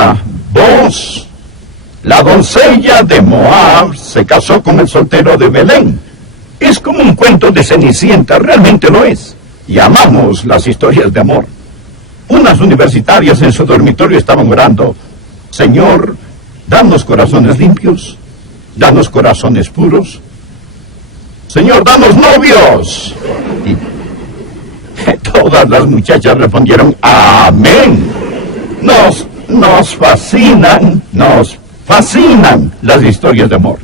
Ahora, vos, la doncella de Moab se casó con el soltero de Belén. Es como un cuento de Cenicienta, realmente lo es. Y amamos las historias de amor. Unas universitarias en su dormitorio estaban orando: Señor, danos corazones limpios, danos corazones puros. Señor, danos novios. Y todas las muchachas respondieron: amén. Nos fascinan las historias de amor.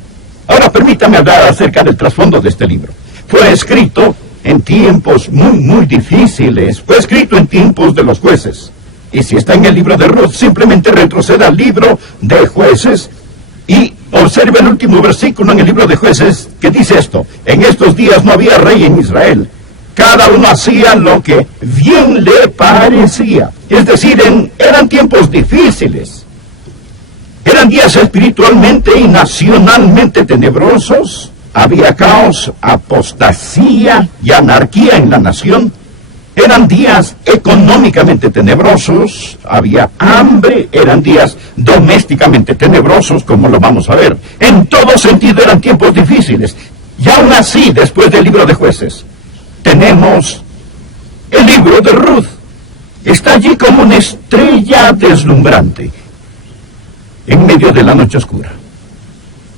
Ahora permítame hablar acerca del trasfondo de este libro. Fue escrito en tiempos muy difíciles. Fue escrito en tiempos de los jueces. Y si está en el libro de Ruth, simplemente retroceda al libro de Jueces y observe el último versículo en el libro de Jueces, que dice esto: en estos días no había rey en Israel. Cada uno hacía lo que bien le parecía. Es decir, eran tiempos difíciles. Eran días espiritualmente y nacionalmente tenebrosos. Había caos, apostasía y anarquía en la nación. Eran días económicamente tenebrosos. Había hambre. Eran días domésticamente tenebrosos, como lo vamos a ver. En todo sentido eran tiempos difíciles. Y aún así, después del libro de Jueces, tenemos el libro de Ruth. Está allí como una estrella deslumbrante en medio de la noche oscura,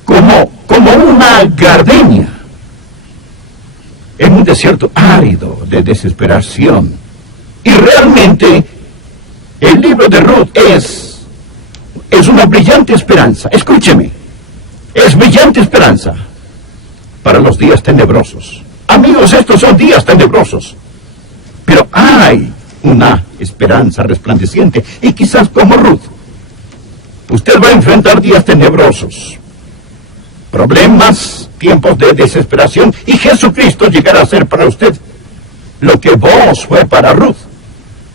como una gardenia en un desierto árido de desesperación. Y realmente el libro de Ruth es una brillante esperanza. Escúcheme, es brillante esperanza para los días tenebrosos. Amigos, estos son días tenebrosos, pero hay una esperanza resplandeciente. Y quizás como Ruth, usted va a enfrentar días tenebrosos, problemas, tiempos de desesperación, y Jesucristo llegará a ser para usted lo que vos fue para Ruth.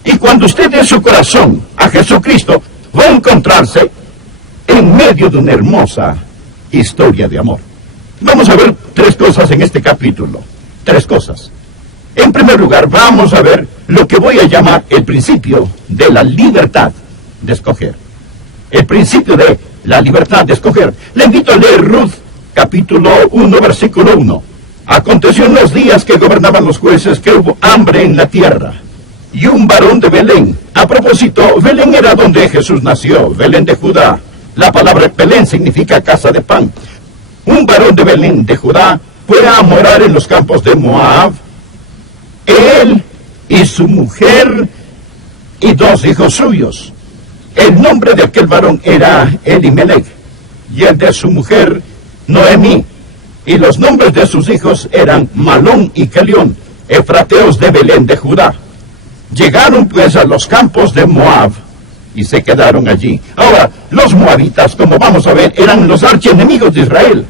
Y cuando usted dé su corazón a Jesucristo, va a encontrarse en medio de una hermosa historia de amor. Vamos a ver tres cosas en este capítulo. Tres cosas. En primer lugar, vamos a ver lo que voy a llamar el principio de la libertad de escoger. El principio de la libertad de escoger. Le invito a leer Ruth, capítulo 1, versículo 1. Aconteció en los días que gobernaban los jueces que hubo hambre en la tierra, y un varón de Belén. A propósito, Belén era donde Jesús nació, Belén de Judá. La palabra Belén significa casa de pan. Un varón de Belén de Judá fue a morar en los campos de Moab. Él y su mujer y 2 hijos suyos. El nombre de aquel varón era Elimelech, y el de su mujer Noemí. Y los nombres de sus hijos eran Malón y Kelión, efrateos de Belén de Judá. Llegaron pues a los campos de Moab y se quedaron allí. Ahora, los moabitas, como vamos a ver, eran los archienemigos de Israel.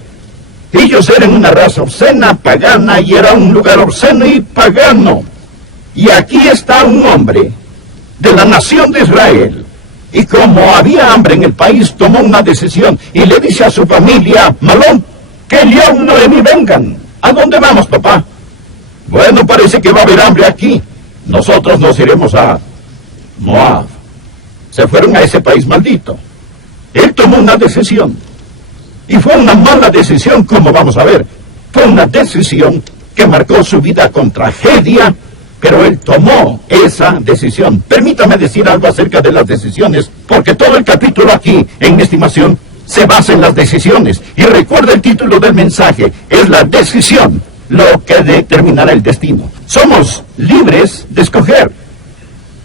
Ellos eran una raza obscena, pagana, y era un lugar obsceno y pagano. Y aquí está un hombre de la nación de Israel, y como había hambre en el país, tomó una decisión y le dice a su familia: Malón, Kelión, Noemí, vengan. ¿A dónde vamos, papá? Bueno, parece que va a haber hambre aquí. Nosotros nos iremos a Moab. Se fueron a ese país maldito. Él tomó una decisión. Y fue una mala decisión, como vamos a ver. Fue una decisión que marcó su vida con tragedia, pero él tomó esa decisión. Permítame decir algo acerca de las decisiones, porque todo el capítulo aquí, en mi estimación, se basa en las decisiones. Y recuerda el título del mensaje: es la decisión lo que determinará el destino. Somos libres de escoger.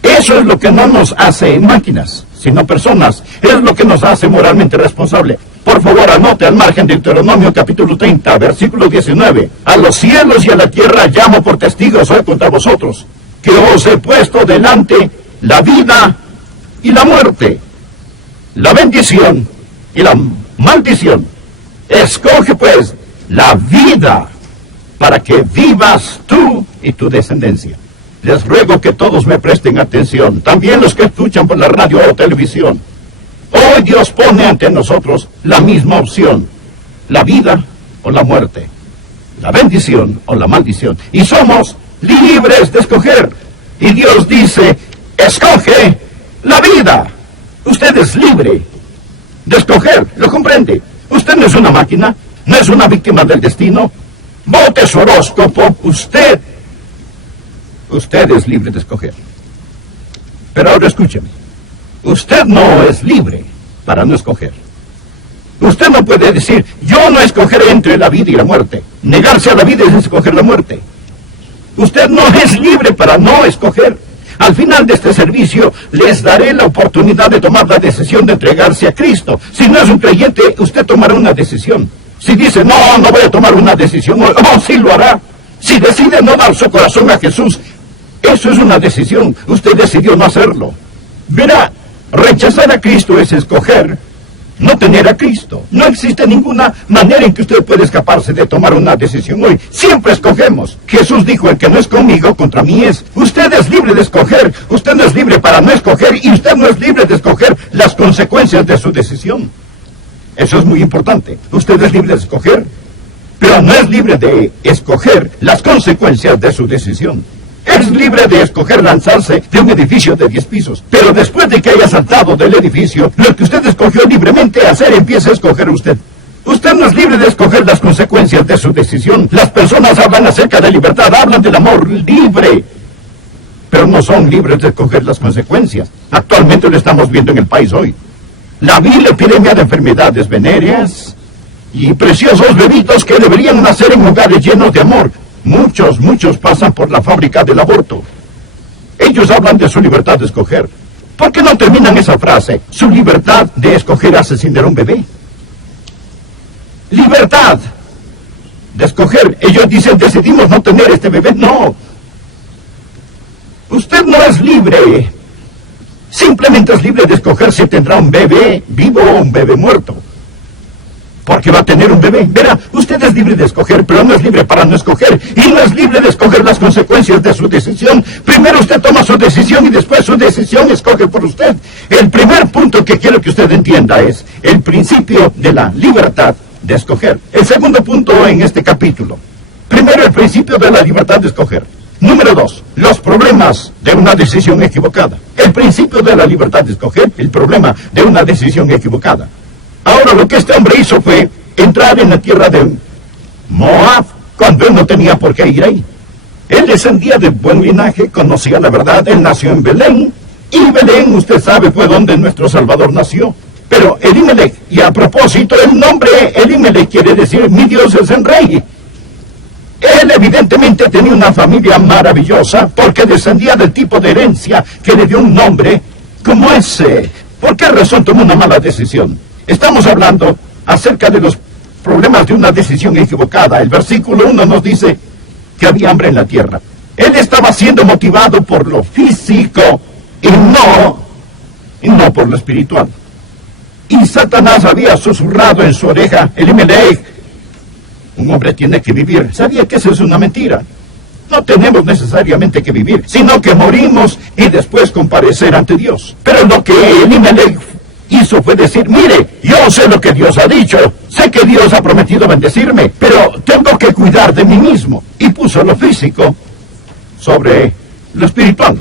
Eso es lo que no nos hace máquinas, sino personas. Es lo que nos hace moralmente responsable. Por favor, anote al margen de Deuteronomio capítulo 30, versículo 19. A los cielos y a la tierra llamo por testigos hoy contra vosotros, que os he puesto delante la vida y la muerte, la bendición y la maldición. Escoge pues la vida para que vivas tú y tu descendencia. Les ruego que todos me presten atención, también los que escuchan por la radio o televisión. Hoy Dios pone ante nosotros la misma opción: la vida o la muerte, la bendición o la maldición. Y somos libres de escoger. Y Dios dice: escoge la vida. Usted es libre de escoger, ¿lo comprende? Usted no es una máquina, no es una víctima del destino. Vote su horóscopo, usted es libre de escoger. Pero ahora escúcheme, usted no es libre para no escoger. Usted no puede decir, yo no escogeré entre la vida y la muerte. Negarse a la vida es escoger la muerte. Usted no es libre para no escoger. Al final de este servicio, les daré la oportunidad de tomar la decisión de entregarse a Cristo. Si no es un creyente, usted tomará una decisión. Si dice, no voy a tomar una decisión, sí lo hará. Si decide no dar su corazón a Jesús, eso es una decisión. Usted decidió no hacerlo. Verá, rechazar a Cristo es escoger no tener a Cristo. No existe ninguna manera en que usted pueda escaparse de tomar una decisión hoy. Siempre escogemos. Jesús dijo, el que no es conmigo, contra mí es. Usted es libre de escoger. Usted no es libre para no escoger y usted no es libre de escoger las consecuencias de su decisión. Eso es muy importante. Usted es libre de escoger, pero no es libre de escoger las consecuencias de su decisión. Es libre de escoger lanzarse de un edificio de 10 pisos. Pero después de que haya saltado del edificio, lo que usted escogió libremente hacer, empieza a escoger usted. Usted no es libre de escoger las consecuencias de su decisión. Las personas hablan acerca de libertad, hablan del amor libre, pero no son libres de escoger las consecuencias. Actualmente lo estamos viendo en el país hoy. La vil epidemia de enfermedades venéreas y preciosos bebitos que deberían nacer en lugares llenos de amor. Muchos pasan por la fábrica del aborto. Ellos hablan de su libertad de escoger. ¿Por qué no terminan esa frase? Su libertad de escoger asesinar a un bebé. Libertad de escoger. Ellos dicen, decidimos no tener este bebé. No. Usted no es libre. Simplemente es libre de escoger si tendrá un bebé vivo o un bebé muerto. Porque va a tener un bebé. Verá, usted es libre de escoger, pero no es libre para no escoger. Y no es libre de escoger las consecuencias de su decisión. Primero usted toma su decisión y después su decisión escoge por usted. El primer punto que quiero que usted entienda es el principio de la libertad de escoger. El segundo punto en este capítulo. Primero, el principio de la libertad de escoger. Número 2, los problemas de una decisión equivocada. El principio de la libertad de escoger, el problema de una decisión equivocada. Ahora, lo que este hombre hizo fue entrar en la tierra de Moab cuando él no tenía por qué ir ahí. Él descendía de buen linaje, conocía la verdad, él nació en Belén, y Belén, usted sabe, fue donde nuestro Salvador nació. Pero Elimelech, y a propósito, el nombre Elimelech quiere decir, mi Dios es el rey. Él evidentemente tenía una familia maravillosa, porque descendía del tipo de herencia que le dio un nombre como ese. ¿Por qué razón tomó una mala decisión? Estamos hablando acerca de los problemas de una decisión equivocada. El versículo 1 nos dice que había hambre en la tierra. Él estaba siendo motivado por lo físico y no por lo espiritual. Y Satanás había susurrado en su oreja, Elimelech, un hombre tiene que vivir. Sabía que eso es una mentira. No tenemos necesariamente que vivir, sino que morimos y después comparecer ante Dios. Pero lo que Elimelech hizo fue decir, mire, yo sé lo que Dios ha dicho, sé que Dios ha prometido bendecirme, pero tengo que cuidar de mí mismo. Y puso lo físico sobre lo espiritual.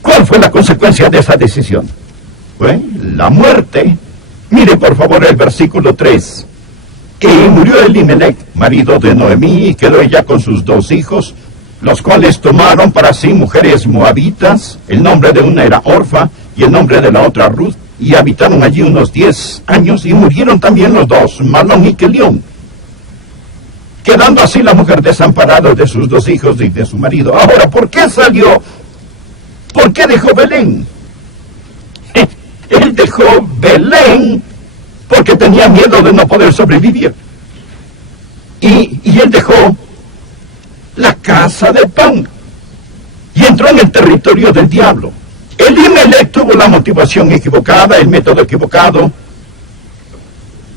¿Cuál fue la consecuencia de esa decisión? Fue la muerte. Mire por favor el versículo 3. Y murió Elimelech, marido de Noemí, y quedó ella con sus 2 hijos, los cuales tomaron para sí mujeres moabitas. El nombre de una era Orfa y el nombre de la otra Ruth, y habitaron allí unos 10 años, y murieron también los 2, Malón y Kelión, quedando así la mujer desamparada de sus 2 hijos y de su marido. Ahora, ¿por qué salió? ¿Por qué dejó Belén? Él dejó Belén porque tenía miedo de no poder sobrevivir. Y él dejó la casa de pan y entró en el territorio del diablo. Elimelech tuvo la motivación equivocada, el método equivocado,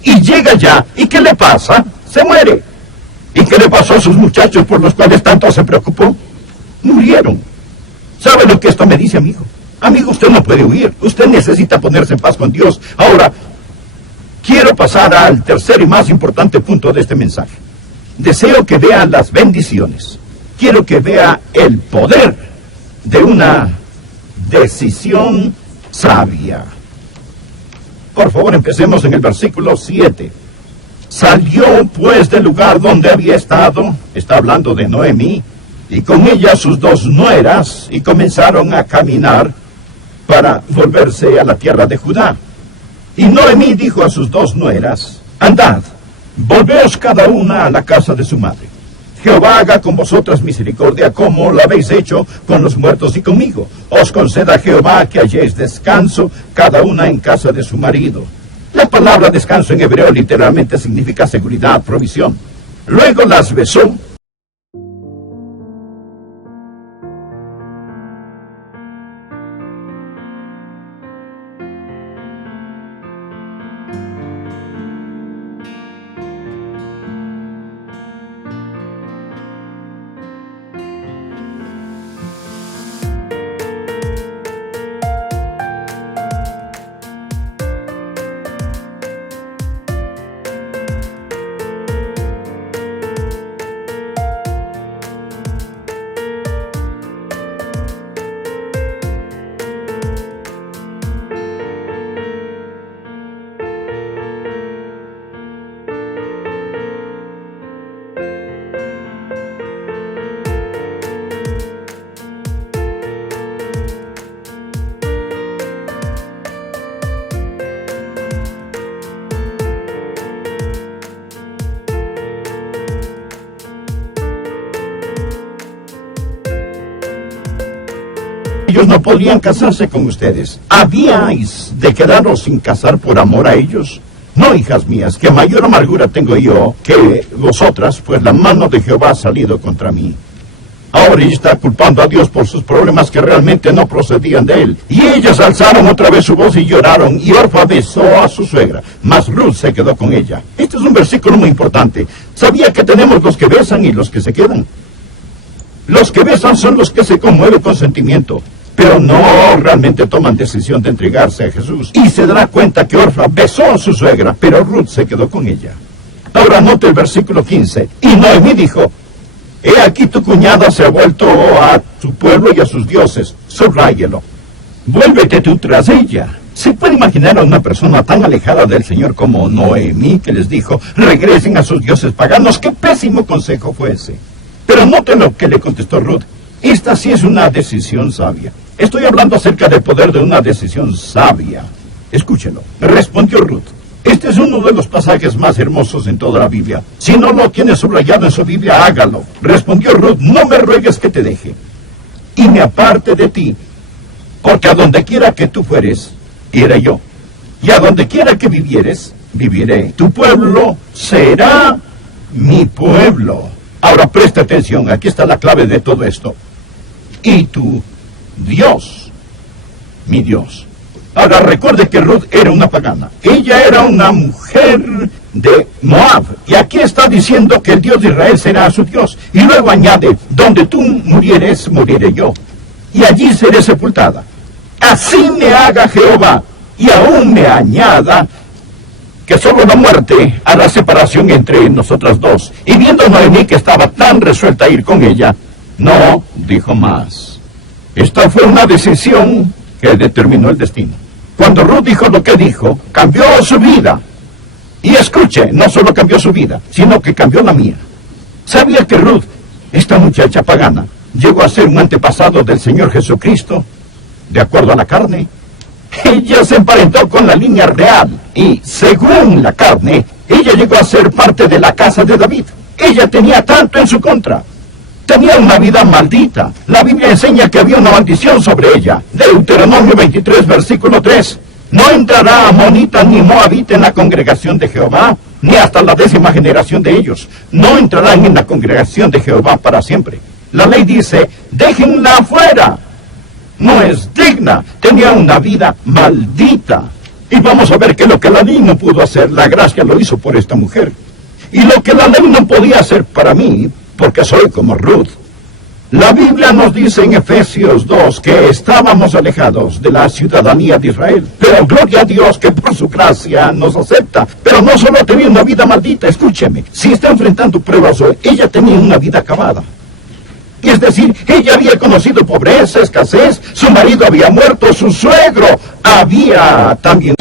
y llega ya, ¿y qué le pasa? Se muere. ¿Y qué le pasó a sus muchachos por los cuales tanto se preocupó? Murieron. ¿Sabe lo que esto me dice, amigo? Amigo, usted no puede huir, usted necesita ponerse en paz con Dios. Ahora, quiero pasar al tercer y más importante punto de este mensaje. Deseo que vea las bendiciones. Quiero que vea el poder de una decisión sabia. Por favor, empecemos en el versículo 7. Salió pues del lugar donde había estado, está hablando de Noemí, y con ella sus 2 nueras, y comenzaron a caminar para volverse a la tierra de Judá. Y Noemí dijo a sus 2 nueras, andad, volveos cada una a la casa de su madre. Jehová haga con vosotras misericordia como lo habéis hecho con los muertos y conmigo. Os conceda Jehová que halléis descanso, cada una en casa de su marido. La palabra descanso en hebreo literalmente significa seguridad, provisión. Luego las besó. Ellos no podían casarse con ustedes. ¿Habíais de quedaros sin casar por amor a ellos? No, hijas mías, que mayor amargura tengo yo que vosotras, pues la mano de Jehová ha salido contra mí. Ahora ella está culpando a Dios por sus problemas que realmente no procedían de él. Y ellas alzaron otra vez su voz y lloraron, y Orfa besó a su suegra, mas Ruth se quedó con ella. Este es un versículo muy importante. ¿Sabía que tenemos los que besan y los que se quedan? Los que besan son los que se conmueven con sentimiento, pero no realmente toman decisión de entregarse a Jesús. Y se dará cuenta que Orfa besó a su suegra, pero Ruth se quedó con ella. Ahora note el versículo 15. Y Noemí dijo, he aquí tu cuñada se ha vuelto a su pueblo y a sus dioses. Subráyelo. Vuélvete tú tras ella. ¿Se puede imaginar a una persona tan alejada del Señor como Noemí que les dijo, regresen a sus dioses paganos? ¡Qué pésimo consejo fue ese! Pero noten lo que le contestó Ruth. Esta sí es una decisión sabia. Estoy hablando acerca del poder de una decisión sabia. Escúchelo. Respondió Ruth. Este es uno de los pasajes más hermosos en toda la Biblia. Si no lo tiene subrayado en su Biblia, hágalo. Respondió Ruth, no me ruegues que te deje y me aparte de ti, porque a donde quiera que tú fueres, iré yo. Y a donde quiera que vivieres, viviré. Tu pueblo será mi pueblo. Ahora presta atención, aquí está la clave de todo esto. Y tu Dios, mi Dios. Ahora recuerde que Ruth era una pagana. Ella era una mujer de Moab. Y aquí está diciendo que el Dios de Israel será su Dios. Y luego añade, donde tú murieres, moriré yo. Y allí seré sepultada. Así me haga Jehová. Y aún me añada que solo la muerte hará separación entre nosotras dos. Y viendo Noemí que estaba tan resuelta a ir con ella, no dijo más. Esta fue una decisión que determinó el destino. Cuando Ruth dijo lo que dijo, cambió su vida. Y escuche, no solo cambió su vida, sino que cambió la mía. ¿Sabía que Ruth, esta muchacha pagana, llegó a ser un antepasado del Señor Jesucristo, de acuerdo a la carne? Ella se emparentó con la línea real y, según la carne, ella llegó a ser parte de la casa de David. Ella tenía tanto en su contra. Tenía una vida maldita. La Biblia enseña que había una maldición sobre ella. Deuteronomio 23, versículo 3. No entrará amonita ni moabita en la congregación de Jehová, ni hasta la 10ª generación de ellos. No entrarán en la congregación de Jehová para siempre. La ley dice, déjenla afuera. No es digna. Tenía una vida maldita. Y vamos a ver que lo que la ley no pudo hacer, la gracia lo hizo por esta mujer. Y lo que la ley no podía hacer para mí, porque soy como Ruth. La Biblia nos dice en Efesios 2 que estábamos alejados de la ciudadanía de Israel. Pero gloria a Dios que por su gracia nos acepta. Pero no solo tenía una vida maldita, escúcheme. Si está enfrentando pruebas hoy, ella tenía una vida acabada. Es decir, ella había conocido pobreza, escasez, su marido había muerto, su suegro había también...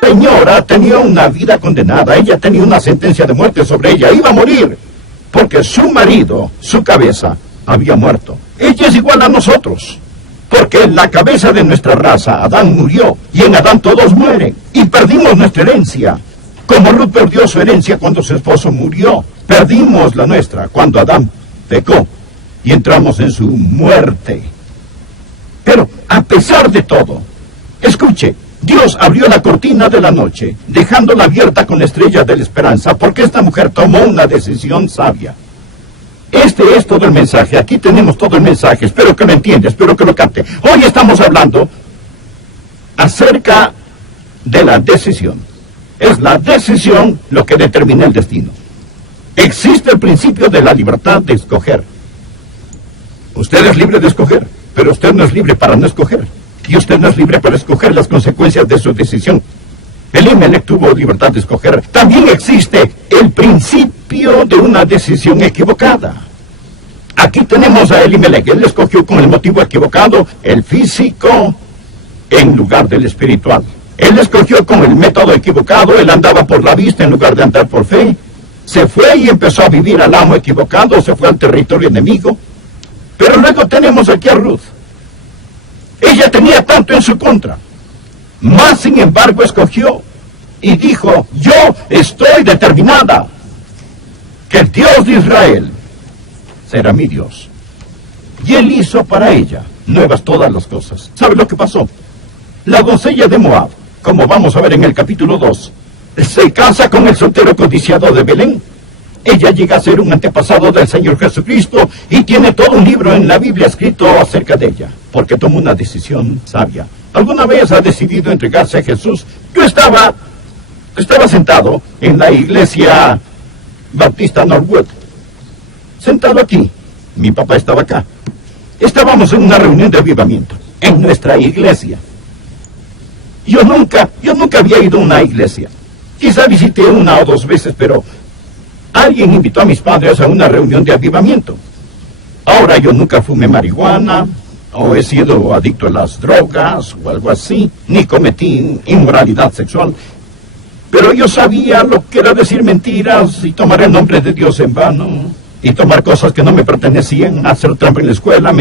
Señora tenía una vida condenada, ella tenía una sentencia de muerte sobre ella, iba a morir, porque su marido, su cabeza, había muerto. Ella es igual a nosotros, porque la cabeza de nuestra raza, Adán, murió, y en Adán todos mueren, y perdimos nuestra herencia. Como Ruth perdió su herencia cuando su esposo murió, perdimos la nuestra cuando Adán pecó, y entramos en su muerte. Pero, a pesar de todo, escuche, Dios abrió la cortina de la noche, dejándola abierta con la estrella de la esperanza, porque esta mujer tomó una decisión sabia. Este es todo el mensaje, aquí tenemos todo el mensaje, espero que lo entienda, espero que lo capte. Hoy estamos hablando acerca de la decisión. Es la decisión lo que determina el destino. Existe el principio de la libertad de escoger. Usted es libre de escoger, pero usted no es libre para no escoger. Y usted no es libre para escoger las consecuencias de su decisión. Elimelech tuvo libertad de escoger. También existe el principio de una decisión equivocada. Aquí tenemos a Elimelech. Él escogió con el motivo equivocado, el físico, en lugar del espiritual. Él escogió con el método equivocado, él andaba por la vista en lugar de andar por fe. Se fue y empezó a vivir al amo equivocado, se fue al territorio enemigo. Pero luego tenemos aquí a Ruth. Ella tenía tanto en su contra, mas sin embargo escogió y dijo, yo estoy determinada que el Dios de Israel será mi Dios. Y él hizo para ella nuevas todas las cosas. ¿Sabe lo que pasó? La doncella de Moab, como vamos a ver en el capítulo 2, se casa con el soltero codiciado de Belén. Ella llega a ser un antepasado del Señor Jesucristo y tiene todo un libro en la Biblia escrito acerca de ella, porque tomó una decisión sabia. ¿Alguna vez ha decidido entregarse a Jesús? Yo estaba sentado en la iglesia Bautista Norwood, sentado aquí. Mi papá estaba acá. Estábamos en una reunión de avivamiento en nuestra iglesia. Yo nunca había ido a una iglesia. Quizá visité una o dos veces, pero alguien invitó a mis padres a una reunión de avivamiento. Ahora yo nunca fumé marihuana, o he sido adicto a las drogas, o algo así, ni cometí inmoralidad sexual. Pero yo sabía lo que era decir mentiras y tomar el nombre de Dios en vano, y tomar cosas que no me pertenecían, hacer trampa en la escuela,